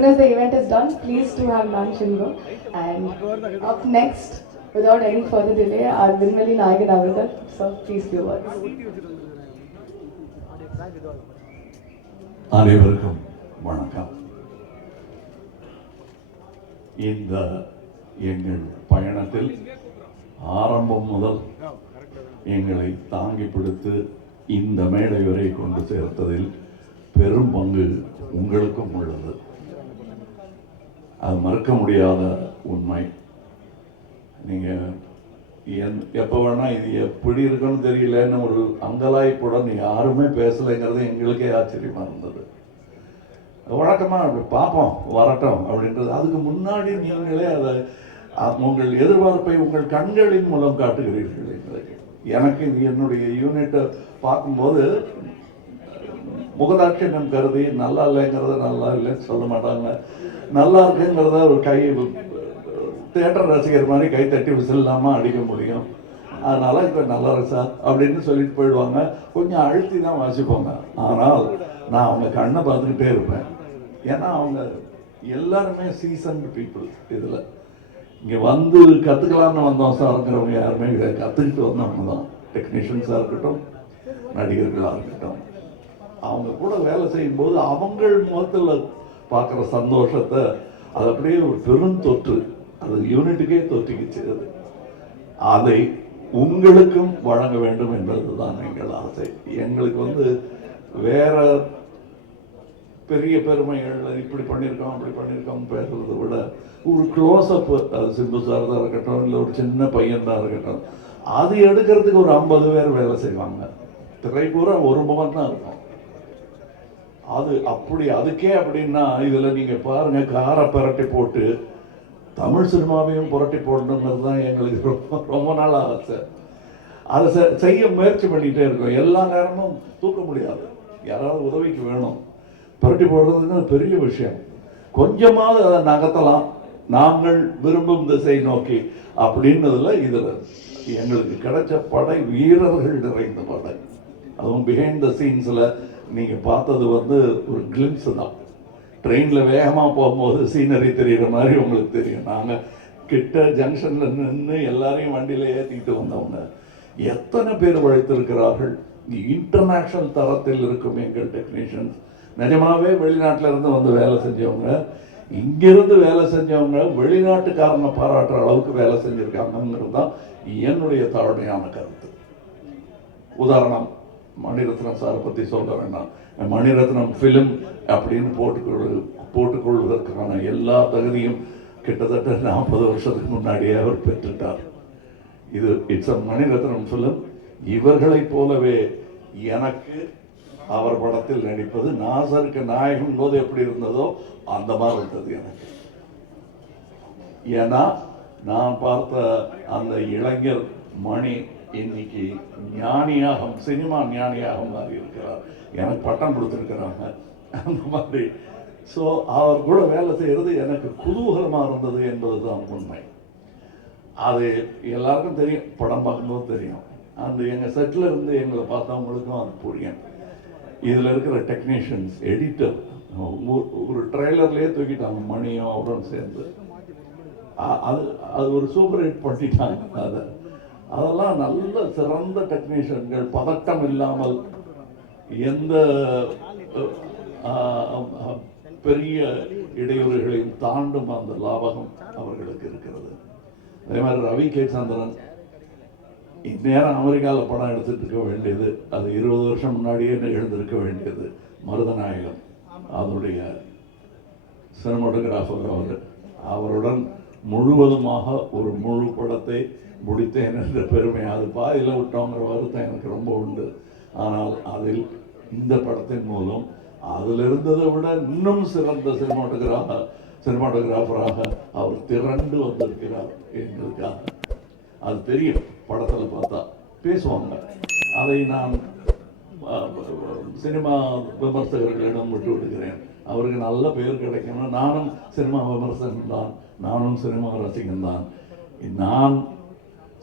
soon as the event is done, please do have lunch and go. And up next, without any further delay, our Vinvali Nayagan Avatar. So please few words. அனைவருக்கும் வணக்கம். இந்த எங்கள் பயணத்தில் ஆரம்பம் முதல் எங்களை தாங்கி பிடித்து இந்த மேடை வரை கொண்டு சேர்த்ததில் பெரும் பங்கு உங்களுக்கும் உள்ளது. அது மறுக்க முடியாத உண்மை. நீங்கள் எப்போ வேணால் இது எப்படி இருக்குன்னு தெரியலன்னு ஒரு அங்கலாய்ப்புடன் யாருமே பேசலைங்கிறது எங்களுக்கே ஆச்சரியமாக இருந்தது. வழக்கமாக அப்படி பார்ப்போம் வரட்டும் அப்படின்றது. அதுக்கு முன்னாடி நீங்களே அதை உங்கள் எதிர்பார்ப்பை உங்கள் கண்களின் மூலம் காட்டுகிறீர்கள் எங்களுக்கு. எனக்கு என்னுடைய யூனிட்டை பார்க்கும்போது முகதாட்சியம் கருதி நல்லா இல்லைங்கிறத நல்லா இல்லைன்னு சொல்ல மாட்டாங்க, நல்லா இருக்குங்கிறத ஒரு கை தியேட்டர் ரசிகர் மாதிரி கை தட்டி விசில் இல்லாமல் அடிக்க முடியும். அதனால் இப்போ நல்லா இருக்கு சார் அப்படின்னு சொல்லிட்டு போயிடுவாங்க. கொஞ்சம் அழுத்தி தான் வாசிப்பாங்க. ஆனால் நான் அவங்க கண்ணை பார்த்துக்கிட்டே இருப்பேன். ஏன்னா அவங்க எல்லாருமே சீசன்டு பீப்புள். இதில் இங்கே வந்து கற்றுக்கலான்னு வந்தோம் சார்ங்கிறவங்க யாருமே கிடையாது. கற்றுக்கிட்டு வந்தவங்க தான். டெக்னீஷியன்ஸாக இருக்கட்டும், நடிகர்களாக இருக்கட்டும், அவங்க கூட வேலை செய்யும்போது அவங்கள் முகத்தில் பார்க்குற சந்தோஷத்தை அது அப்படியே ஒரு பெரும் தொற்று, அது யூனிட்டுக்கே தொற்றிக்கிச்சு. அதை உங்களுக்கும் வழங்க வேண்டும் என்பது தான் எங்கள் ஆசை. எங்களுக்கு வேற பெரிய பெருமைகள் இப்படி பண்ணியிருக்கோம் அப்படி பண்ணியிருக்கோம் பேசுறதை விட ஒரு க்ளோஸ்அப், அது சிம்பு சார் தான் இருக்கட்டும், இல்லை ஒரு சின்ன பையன் தான் இருக்கட்டும், அது எடுக்கிறதுக்கு ஒரு 50 பேர் வேலை செய்வாங்க. திரை பூரா ஒரு முகம் தான் இருக்கும். அது அப்படி அதுக்கே அப்படின்னா இதில் நீங்கள் பாருங்கள், காரை புரட்டி போட்டு தமிழ் சினிமாவையும் புரட்டி போடணுங்கிறது தான் எங்களுக்கு ரொம்ப நாள் ஆசை. அதை செய்ய முயற்சி பண்ணிகிட்டே இருக்கோம். எல்லா நேரமும் தூக்க முடியாது, யாராவது உதவிக்கு வேணும். புரட்டி போடுறதுன்னு பெரிய விஷயம். கொஞ்சமாவது அதை நகர்த்தலாம் நாங்கள் விரும்பும் திசை நோக்கி அப்படின்னதுல இதில் எங்களுக்கு கிடைச்ச படை வீரர்கள் நிறைந்த படை. அதுவும் பிஹைண்ட் த சீன்ஸில் நீங்கள் பார்த்தது ஒரு கிளிம்ஸ் தான். ட்ரெயினில் வேகமாக போகும்போது சீனரி தெரிகிற மாதிரி உங்களுக்கு தெரியும். நாங்கள் கிட்ட ஜங்ஷனில் நின்று எல்லாரையும் வண்டியில் ஏற்றிக்கிட்டு வந்தவங்க எத்தனை பேர் உழைத்திருக்கிறார்கள். இன்டர்நேஷ்னல் தரத்தில் இருக்கும் எங்கள் டெக்னீஷியன்ஸ். நிஜமாகவே வெளிநாட்டில் இருந்து வந்து வேலை செஞ்சவங்க, இங்கிருந்து வேலை செஞ்சவங்க வெளிநாட்டுக்காரனை பாராட்டுற அளவுக்கு வேலை செஞ்சுருக்காங்கிறது தான் என்னுடைய தாழ்மையான கருத்து. உதாரணம், மணிரத்னம் சாரை பற்றி சொல்ல வேண்டாம். மணிரத்னம் ஃபிலிம் அப்படின்னு போட்டுக்கொள்வதற்கான எல்லா தகுதியும் கிட்டத்தட்ட 40 வருஷத்துக்கு முன்னாடியே அவர் பெற்றுட்டார். இது இட்ஸ் அ மணிரத்னம் ஃபிலிம். இவர்களைப் போலவே எனக்கு அவர் படத்தில் நடிப்பது நாசருக்கு நாயகன் போது எப்படி இருந்ததோ அந்த மாதிரி இருந்தது எனக்கு. ஏன்னா நான் பார்த்த அந்த இளைஞர் மணி இன்னைக்கு ஞானியாக, சினிமா ஞானியாக மாறி இருக்கிறார். எனக்கு பட்டம் கொடுத்துருக்கிறாங்க அந்த மாதிரி. ஸோ அவர் கூட வேலை செய்கிறது எனக்கு குதூகலமாக இருந்தது என்பது தான் உண்மை. அது எல்லாருக்கும் தெரியும், படம் பார்க்கும்போது தெரியும். அந்த எங்கள் செட்டில் இருந்து எங்களை பார்த்தவங்களுக்கும் அது புரியும். இதில் இருக்கிற டெக்னீஷியன்ஸ், எடிட்டர், ஒரு ட்ரெய்லர்லேயே தூக்கிட்டாங்க மணியும் அவரும் சேர்ந்து. அது ஒரு சூப்பர் ஹிட் பண்ணிட்டாங்க. அதெல்லாம் நல்ல சிறந்த டெக்னீஷியன்கள், பதட்டம் இல்லாமல் எந்த பெரிய இடையூறுகளையும் தாண்டும் அந்த லாபகம் அவர்களுக்கு இருக்கிறது. அதே மாதிரி ரவி கே சந்திரன் இந்நேரம் அமெரிக்காவில் படம் எடுத்துட்டு இருக்க வேண்டியது, அது 20 வருஷம் முன்னாடியே எழுந்திருக்க வேண்டியது. மருதநாயகம் அதனுடைய சினிமாட்டோகிராஃபர் அவருடன் முழுவதுமாக ஒரு முழு படத்தை முடித்தேன் என்ற பெருமை. அது பாதியில் விட்டோங்கிற வருத்தம் எனக்கு ரொம்ப உண்டு. ஆனால் அதில் இந்த படத்தின் மூலம் அதில் இருந்ததை விட இன்னும் சிறந்த சினிமாட்டோகிராஃபராக அவர் திரண்டு வந்திருக்கிறார் எங்களுக்காக. அது தெரியும், படத்தில் பார்த்தா பேசுவாங்க. அதை நான் சினிமா விமர்சகர்களிடம் விட்டு விடுகிறேன். அவருக்கு நல்ல பெயர் கிடைக்கணும். நானும் சினிமா விமர்சகன் தான், நானும் சினிமா ரசிகன் தான். நான்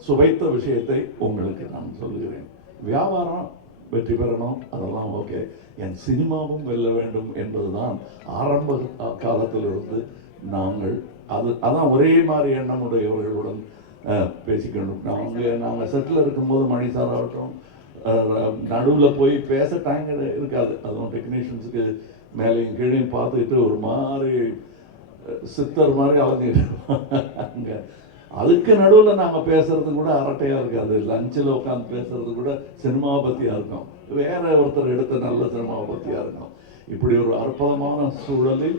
சுவைத்த விஷயத்தை உங்களுக்கு நான் சொல்லுகிறேன். வியாபாரம் வெற்றி பெறணும், அதெல்லாம் ஓகே. என் சினிமாவும் வெல்ல வேண்டும் என்பதுதான் ஆரம்ப காலத்திலிருந்து நாங்கள் அதான் ஒரே மாதிரி எண்ணமுடையவர்களுடன் பேசிக்கணும். நாங்கள் செட்டில் இருக்கும்போது மணி சார் ஆகட்டும், நடுவில் போய் பேச டைம் இருக்காது. அதுவும் டெக்னீஷியன்ஸுக்கு மேலேயும் கீழையும் பார்த்துக்கிட்டு ஒரு மாதிரி சித்தர் மாதிரி அங்கே அதுக்கு நடுவில் நாங்கள் பேசுறது கூட அரட்டையாக இருக்காது. லஞ்சில் உட்காந்து பேசுறது கூட சினிமாவை பற்றியாக இருக்கும், வேற ஒருத்தர் எடுத்த நல்ல சினிமாவை பற்றியாக இருக்கும். இப்படி ஒரு அற்புதமான சூழலில்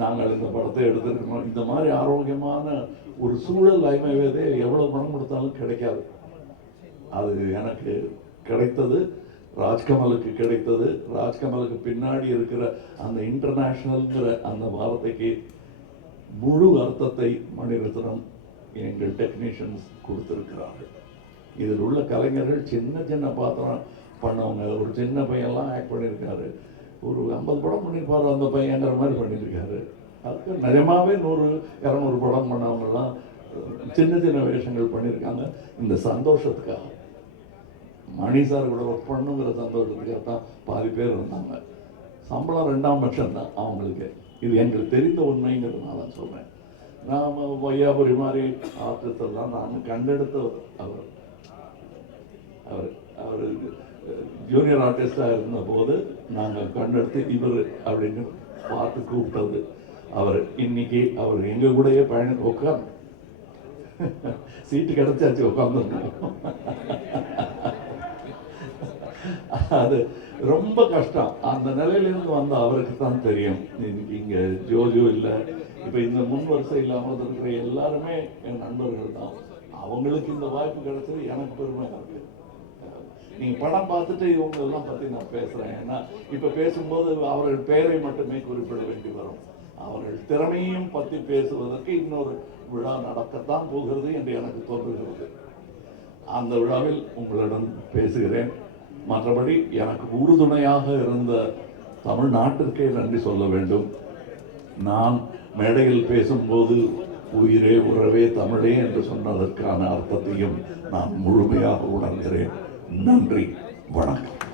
நாங்கள் இந்த படத்தை எடுத்திருக்கணும். இந்த மாதிரி ஆரோக்கியமான ஒரு சூழல் ஐமைவேதே எவ்வளோ பணம் கொடுத்தாலும் கிடைக்காது. அது எனக்கு கிடைத்தது, ராஜ்கமலுக்கு கிடைத்தது. ராஜ்கமலுக்கு பின்னாடி இருக்கிற அந்த இன்டர்நேஷ்னல்ங்கிற அந்த வார்த்தைக்கு முழு அர்த்தத்தை மணிரத்னம் எங்கள் டெக்னீஷியன்ஸ் கொடுத்துருக்கிறார்கள். இதில் உள்ள கலைஞர்கள் சின்ன சின்ன பாத்திரம் பண்ணவங்க. ஒரு சின்ன பையன்லாம் ஆக்ட் பண்ணியிருக்காரு, ஒரு 50 படம் பண்ணியிருப்பார் அந்த பையங்கிற மாதிரி பண்ணியிருக்காரு. அதுக்கு நிஜமாவே 100-200 படம் பண்ணவங்கலாம் சின்ன சின்ன வேஷங்கள் பண்ணியிருக்காங்க. இந்த சந்தோஷத்துக்காக, மணி சார் கூட ஒர்க் பண்ணுங்கிற சந்தோஷத்துக்காக தான் பாதி பேர் இருந்தாங்க. சம்பளம் 2ஆம் பட்சம் தான் அவங்களுக்கு. இது எங்களுக்கு தெரிந்த உண்மைங்கிறதுனால சொல்கிறேன். நாம் வையாபுரி மாதிரி ஆர்டிஸ்ட் எல்லாம் நான் கண்டெடுத்த அவர் ஜூனியர் ஆர்டிஸ்டாக இருந்தபோது நாங்கள் கண்டெடுத்து இவர் அப்படின்னு பார்த்து கூப்பிட்டது அவர். இன்னைக்கு அவர் எங்கள் கூடயே உட்காந்து சீட்டு கிடைச்சாச்சு, உட்காந்துருக்கோம். அது ரொம்ப கஷ்டம். அந்த நிலையிலேருந்து வந்த அவருக்கு தான் தெரியும். இங்கே ஜோஜோ இல்லை, இப்போ இந்த முன் வரிசை இல்லாமல் இருக்கிற எல்லாருமே என் நண்பர்கள் தான். அவங்களுக்கு இந்த வாய்ப்பு கிடைச்சது எனக்கு பெருமையாக இருக்கு. நீங்கள் படம் பார்த்துட்டு இவங்களெல்லாம் பற்றி நான் பேசுகிறேன். ஏன்னா இப்போ பேசும்போது அவர்கள் பெயரை மட்டுமே குறிப்பிட வேண்டி வரும். அவர்கள் திறமையும் பற்றி பேசுவதற்கு இன்னொரு விழா நடக்கத்தான் போகிறது என்று எனக்கு தோன்றுகிறது. அந்த விழாவில் உங்களிடம் பேசுகிறேன். மற்றபடி எனக்கு உறுதுணையாக இருந்த தமிழ்நாட்டிற்கே நன்றி சொல்ல வேண்டும். நான் மேடையில் பேசும்போது உயிரே உறவே தமிழே என்று சொன்னதற்கான அர்த்தத்தையும் நான் முழுமையாக உணர்கிறேன். நன்றி, வணக்கம்.